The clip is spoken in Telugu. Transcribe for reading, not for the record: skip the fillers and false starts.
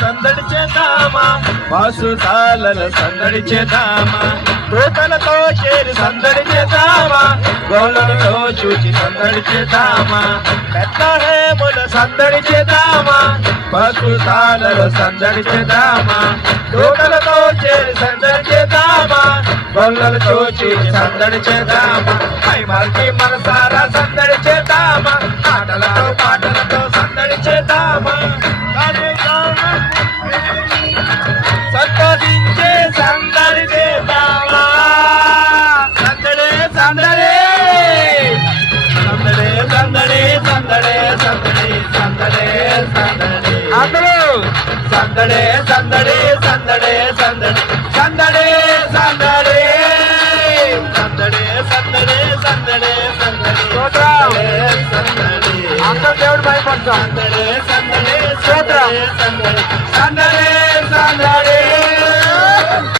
సందడి చేద్దామా వాసుతాలలో సందడి చేద్దామా తోటలతో చేరి సందడి చేద్దామా గోళ్ళతో చూచి సందడి చేద్దామా బెత్లహేముల సందడి చేద్దామా పశుతాలలో సందడి చేద్దామా తోటలతో చేరి సందడి చేద్దామా గొల్లలతో చూచి సందడి చేద్దామా మల్కి మనసారా సందడి చేద్దామా ఆటలతో పాటలతో సందడి చేద్దామా సంతోషించే సందడి చేద్దామా సందడే సందడే సందడే సందడే సందడే సందడే సందడే సందడే అందరూ సందడే సందడే సందడే సందడే సందడే సందడే సందడే సందడే సందడే సందడే సందడే అందరూ దేవుడు భయపడతాం సందడే సందడే సందడే సందడే